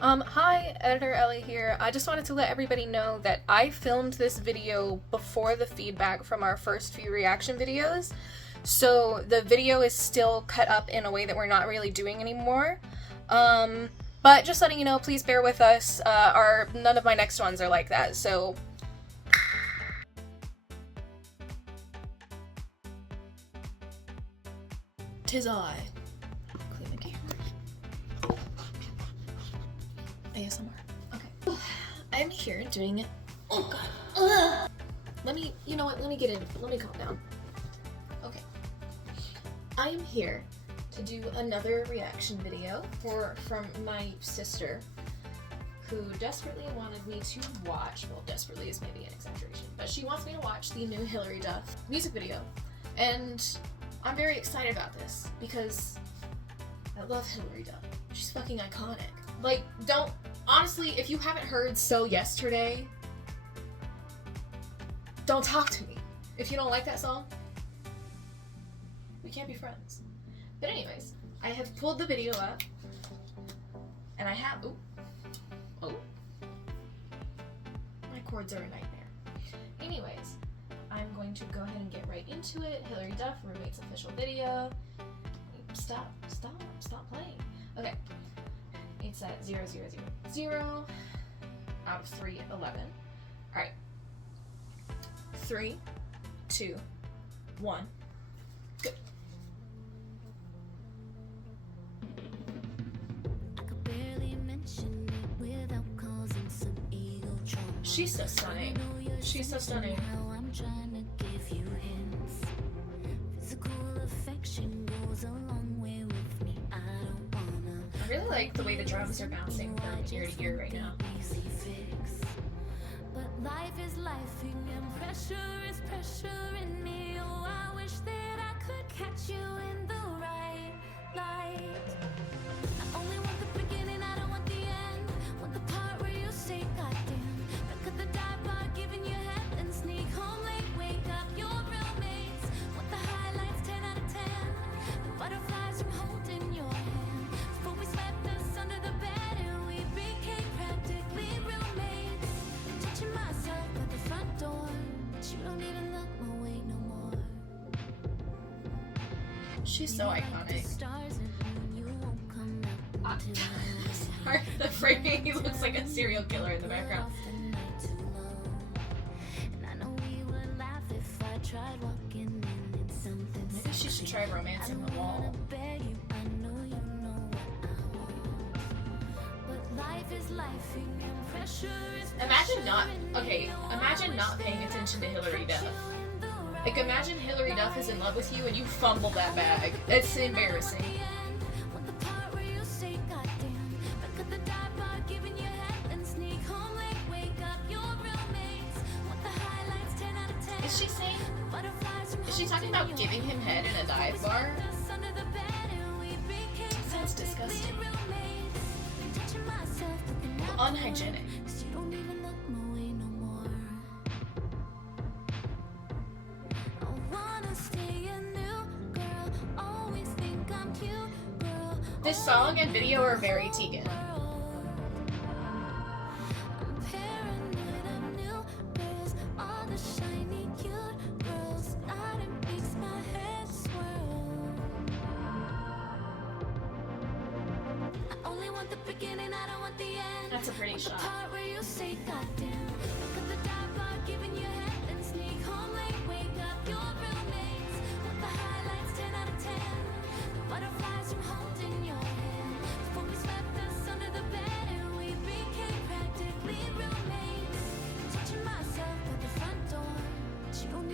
Hi, Editor Ellie here. I just wanted to let everybody know that I filmed this video before the feedback from our first few reaction videos, so the video is still cut up in a way that we're not really doing anymore. But just letting you know, please bear with us. None of my next ones are like that, so... Tis I. Clean the camera. ASMR. Okay. I'm here doing it. Oh god. Let me, you know what, let me get in. Let me calm down. Okay. I am here to do another reaction video from my sister, who desperately wanted me to watch, well, desperately is maybe an exaggeration, but she wants me to watch the new Hilary Duff music video. And I'm very excited about this because I love Hilary Duff. She's fucking iconic. Like, honestly, if you haven't heard So Yesterday, don't talk to me. If you don't like that song, we can't be friends. But anyways, I have pulled the video up, and I have, oh, my cords are a nightmare. Anyways, I'm going to go ahead and get right into it. Hilary Duff, Roommates official video. Stop playing. Okay. It's at 0, 0, 0, 0 out of 3, 11. Alright. 3, 2, 1. Good. She's so stunning. She's so stunning. I really like the way the drums are bouncing from ear to ear right now. But life is lifing and pressure is pressuring me. Oh, I wish that I could catch you in the right light. I only want the beginning, I don't want the end. Want the part where you say goddamn. Back at the dive bar, giving you head and sneak home late, wake up your roommates. Want the highlights, 10 out of 10. The butterflies from holding your hand. Before we swept us under the bed and we became practically roommates. Touching myself at the front door, but you don't even look my way no more. She's so iconic. Sorry, the framing, he looks like a serial killer in the background. Maybe she should try romancing the wall. Imagine not paying attention to Hilary Duff. Like, imagine Hilary Duff is in love with you and you fumble that bag. It's embarrassing. Is she saying? Is she talking about giving him head in a dive bar? That sounds disgusting. Unhygienic. This song and video are very Tegan. That's a pretty shot.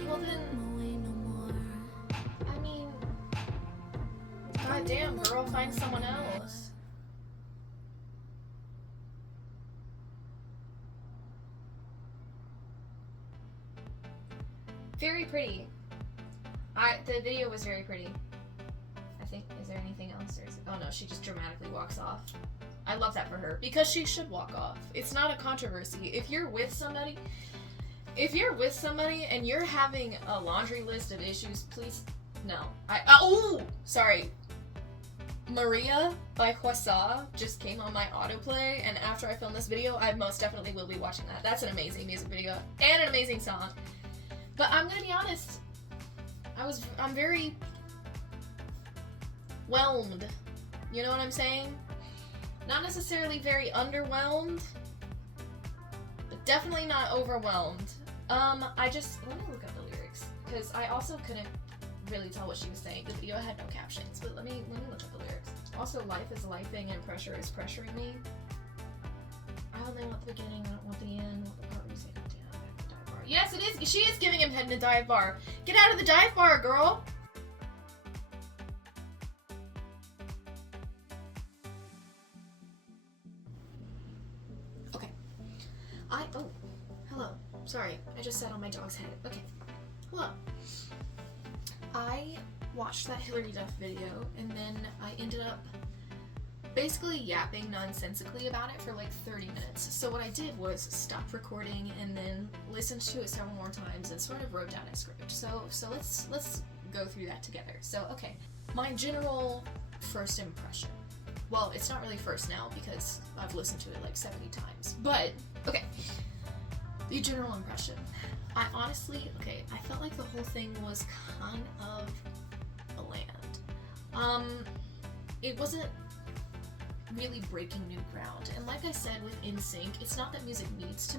Well then, I mean, goddamn, girl, find someone else. Very pretty. The video was very pretty. I think, is there anything else? Or is it, oh no, she just dramatically walks off. I love that for her, because she should walk off. It's not a controversy. If you're with somebody and you're having a laundry list of issues, please, no. Oh, sorry. Maria by Huasa just came on my autoplay, and after I film this video, I most definitely will be watching that. That's an amazing music video and an amazing song. But I'm gonna be honest, I'm very whelmed. You know what I'm saying? Not necessarily very underwhelmed, but definitely not overwhelmed. Let me look up the lyrics, because I also couldn't really tell what she was saying. The video had no captions, but let me look up the lyrics. Also, life is lifing and pressure is pressuring me. I only want the beginning, I don't want the end, want the part where you say, damn, I have to dive bar. Yes, it is! She is giving him head in a dive bar! Get out of the dive bar, girl! Okay. Oh, hello. Sorry, I just sat on my dog's head. Okay. Hello. I watched that Hilary Duff video, and then I ended up basically yapping nonsensically about it for like 30 minutes. So what I did was stop recording and then listened to it several more times and sort of wrote down a script. So let's go through that together. So okay, my general first impression. Well, it's not really first now because I've listened to it like 70 times. But okay, the general impression. I felt like the whole thing was kind of bland. It wasn't really breaking new ground. And like I said with NSYNC, it's not that music needs to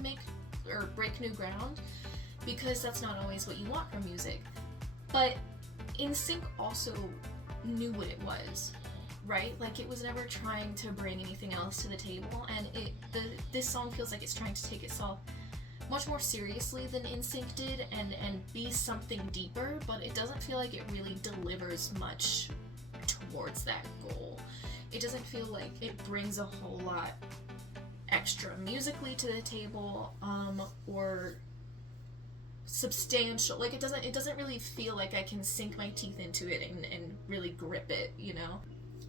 break new ground, because that's not always what you want from music. But NSYNC also knew what it was, right? Like, it was never trying to bring anything else to the table, and this song feels like it's trying to take itself much more seriously than NSYNC did and be something deeper, but it doesn't feel like it really delivers much towards that goal. It doesn't feel like it brings a whole lot extra musically to the table, or substantial. Like, it doesn't really feel like I can sink my teeth into it and really grip it, you know?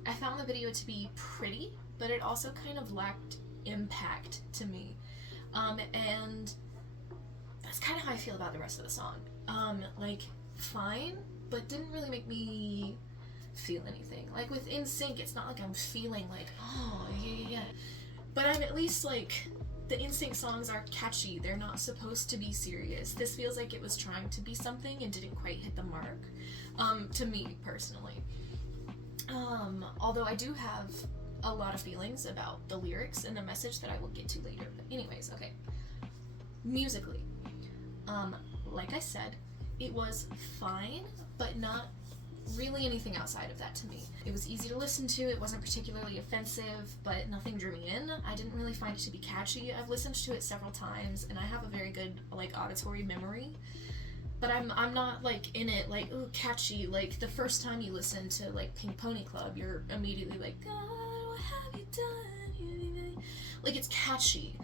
I found the video to be pretty, but it also kind of lacked impact to me. And that's kind of how I feel about the rest of the song. Like, fine, but didn't really make me feel anything. Like, with NSYNC, it's not like I'm feeling like, oh, yeah. But I'm at least, like, the NSYNC songs are catchy. They're not supposed to be serious. This feels like it was trying to be something and didn't quite hit the mark, to me, personally. Although I do have a lot of feelings about the lyrics and the message that I will get to later. But anyways, okay. Musically, like I said, it was fine, but not really anything outside of that to me. It was easy to listen to, it wasn't particularly offensive, but nothing drew me in. I didn't really find it to be catchy. I've listened to it several times, and I have a very good, like, auditory memory. But I'm not, like, in it, like, ooh, catchy. Like, the first time you listen to, like, Pink Pony Club, you're immediately like, God, what have you done? Like, it's catchy.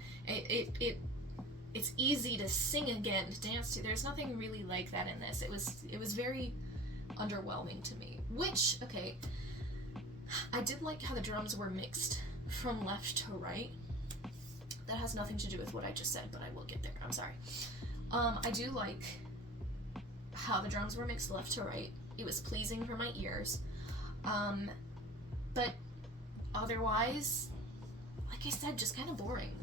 It's easy to sing again, to dance to. There's nothing really like that in this. It was very underwhelming to me. Which, okay, I did like how the drums were mixed from left to right. That has nothing to do with what I just said, but I will get there. I'm sorry. I do like how the drums were mixed left to right. It was pleasing for my ears. But otherwise, like I said, just kind of boring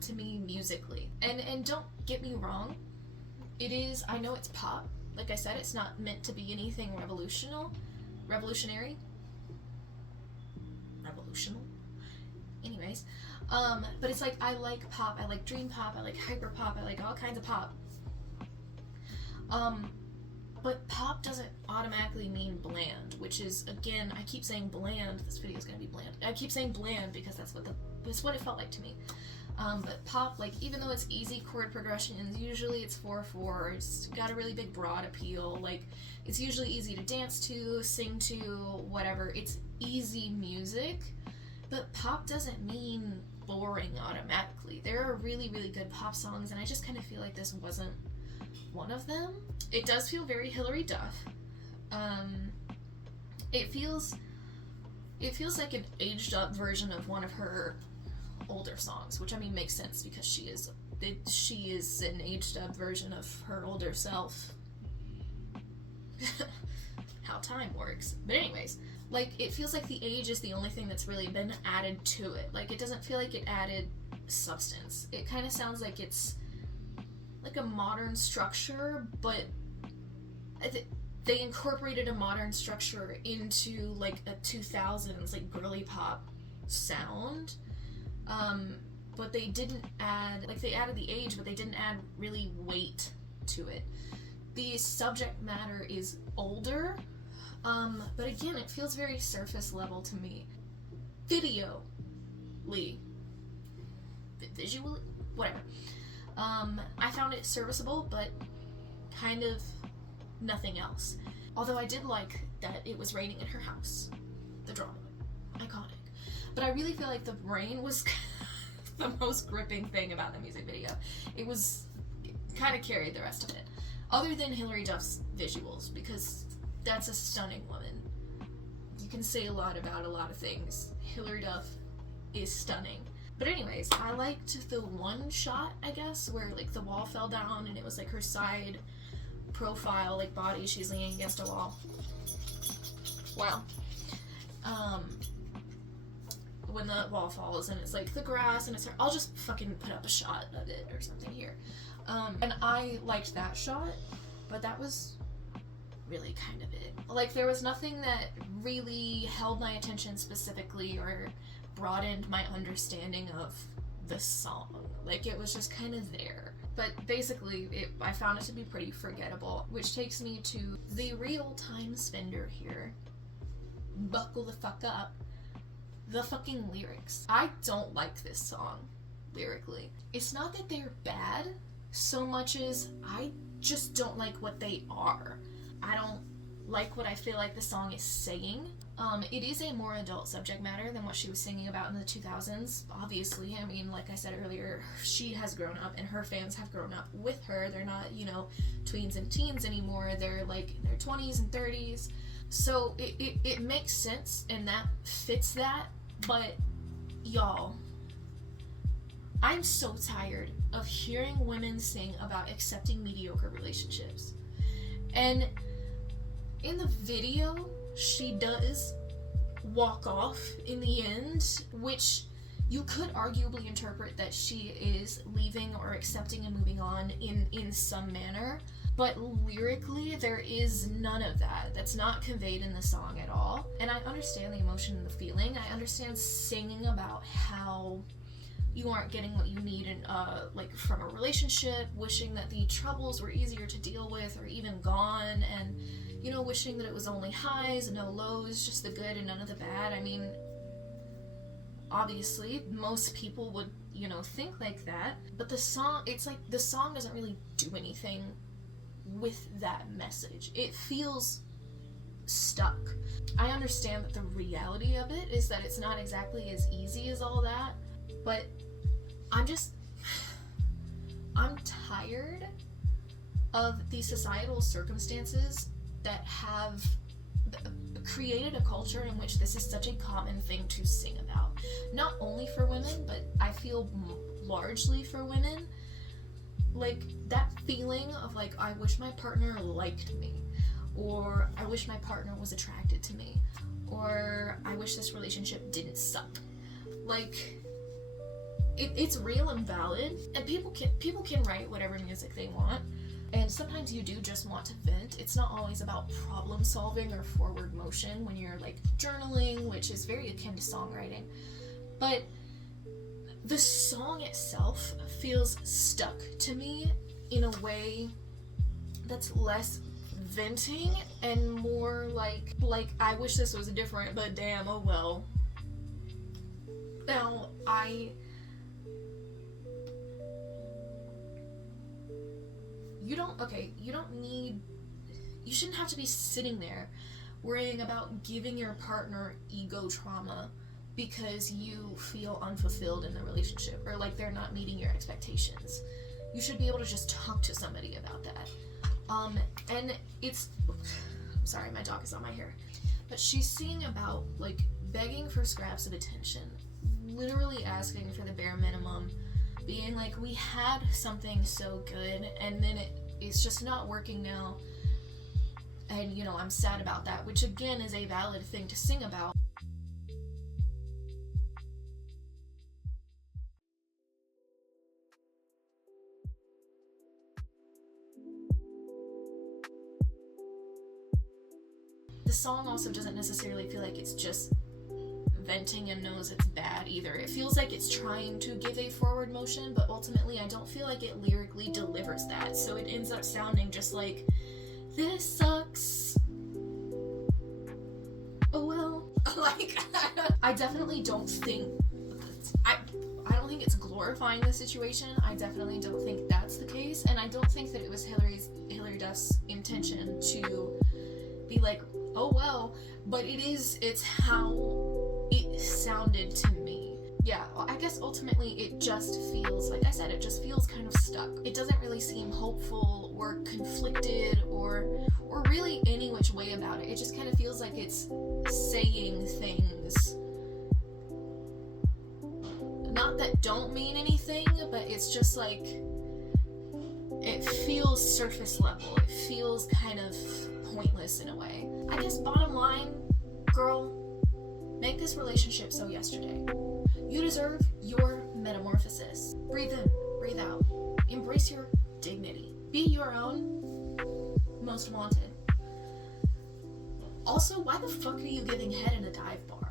to me musically. And don't get me wrong, I know it's pop. Like I said, it's not meant to be anything revolutionary. Anyways, but it's like, I like pop, I like dream pop, I like hyper pop, I like all kinds of pop. But pop doesn't automatically mean bland, which is, again, I keep saying bland. This video is gonna be bland. I keep saying bland because that's what it felt like to me. But pop, like, even though it's easy chord progressions, usually it's 4/4. It's got a really big broad appeal. Like, it's usually easy to dance to, sing to, whatever. It's easy music. But pop doesn't mean boring automatically. There are really, really good pop songs, and I just kind of feel like this wasn't one of them. It does feel very Hilary Duff. It feels like an aged up version of one of her older songs, which, I mean, makes sense because she is an aged up version of her older self. How time works. But anyways, Like, it feels like the age is the only thing that's really been added to it. Like, it doesn't feel like it added substance. It kind of sounds like it's like a modern structure, but they incorporated a modern structure into like a 2000s like girly pop sound. But they didn't add, like, they added the age, but they didn't add really weight to it. The subject matter is older, but again, it feels very surface level to me. Visually, whatever. I found it serviceable, but kind of nothing else. Although I did like that it was raining in her house. The drama. Iconic. But I really feel like the rain was the most gripping thing about the music video. It kind of carried the rest of it. Other than Hilary Duff's visuals, because that's a stunning woman. You can say a lot about a lot of things. Hilary Duff is stunning. But anyways, I liked the one shot, I guess, where like the wall fell down and it was like her side profile, like body, she's leaning against a wall. Wow. When the wall falls and it's like the grass and it's her, I'll just fucking put up a shot of it or something here. And I liked that shot, but that was really kind of it. Like, there was nothing that really held my attention specifically or broadened my understanding of the song. Like, it was just kind of there. But basically, I found it to be pretty forgettable, which takes me to the real time spender here. Buckle the fuck up. The fucking lyrics. I don't like this song, lyrically. It's not that they're bad, so much as I just don't like what they are. I don't like what I feel like the song is saying. It is a more adult subject matter than what she was singing about in the 2000s. Obviously, I mean, like I said earlier, she has grown up and her fans have grown up with her. They're not, tweens and teens anymore. They're like in their 20s and 30s. So it makes sense and that fits that. But y'all, I'm so tired of hearing women sing about accepting mediocre relationships. And in the video, she does walk off in the end, which you could arguably interpret that she is leaving or accepting and moving on in some manner. But lyrically, there is none of that. That's not conveyed in the song at all. And I understand the emotion and the feeling. I understand singing about how you aren't getting what you need from a relationship, wishing that the troubles were easier to deal with or even gone, and wishing that it was only highs and no lows, just the good and none of the bad. I mean, obviously, most people would, think like that. But the song, it's like the song doesn't really do anything with that message. It feels stuck. I understand that the reality of it is that it's not exactly as easy as all that, but I'm tired of the societal circumstances that have created a culture in which this is such a common thing to sing about. Not only for women, but I feel largely for women. Like, that feeling of like, I wish my partner liked me, or I wish my partner was attracted to me, or I wish this relationship didn't suck. Like, it's real and valid, and people can write whatever music they want, and sometimes you do just want to vent. It's not always about problem solving or forward motion when you're like journaling, which is very akin to songwriting. But the song itself feels stuck to me in a way that's less venting and more like I wish this was different, but damn, oh well. Now, you shouldn't have to be sitting there worrying about giving your partner ego trauma because you feel unfulfilled in the relationship or like they're not meeting your expectations. You should be able to just talk to somebody about that. And sorry, my dog is on my hair. But she's singing about like begging for scraps of attention, literally asking for the bare minimum, being like, we had something so good and then it's just not working now. And, you know, I'm sad about that, which again is a valid thing to sing about. The song also doesn't necessarily feel like it's just venting and knows it's bad either. It feels like it's trying to give a forward motion, but ultimately I don't feel like it lyrically delivers that. So it ends up sounding just like, this sucks. Oh well. Like, I definitely don't think, I don't think it's glorifying the situation. I definitely don't think that's the case. And I don't think that it was Hilary Duff's intention to be like, oh well, but it's how it sounded to me. Yeah, I guess ultimately it just feels, like I said, it just feels kind of stuck. It doesn't really seem hopeful or conflicted or really any which way about it. It just kind of feels like it's saying things, not that don't mean anything, but it's just like, it feels surface level. It feels kind of pointless in a way. I guess bottom line, girl, make this relationship so yesterday. You deserve your metamorphosis. Breathe in, breathe out. Embrace your dignity. Be your own most wanted. Also, why the fuck are you giving head in a dive bar?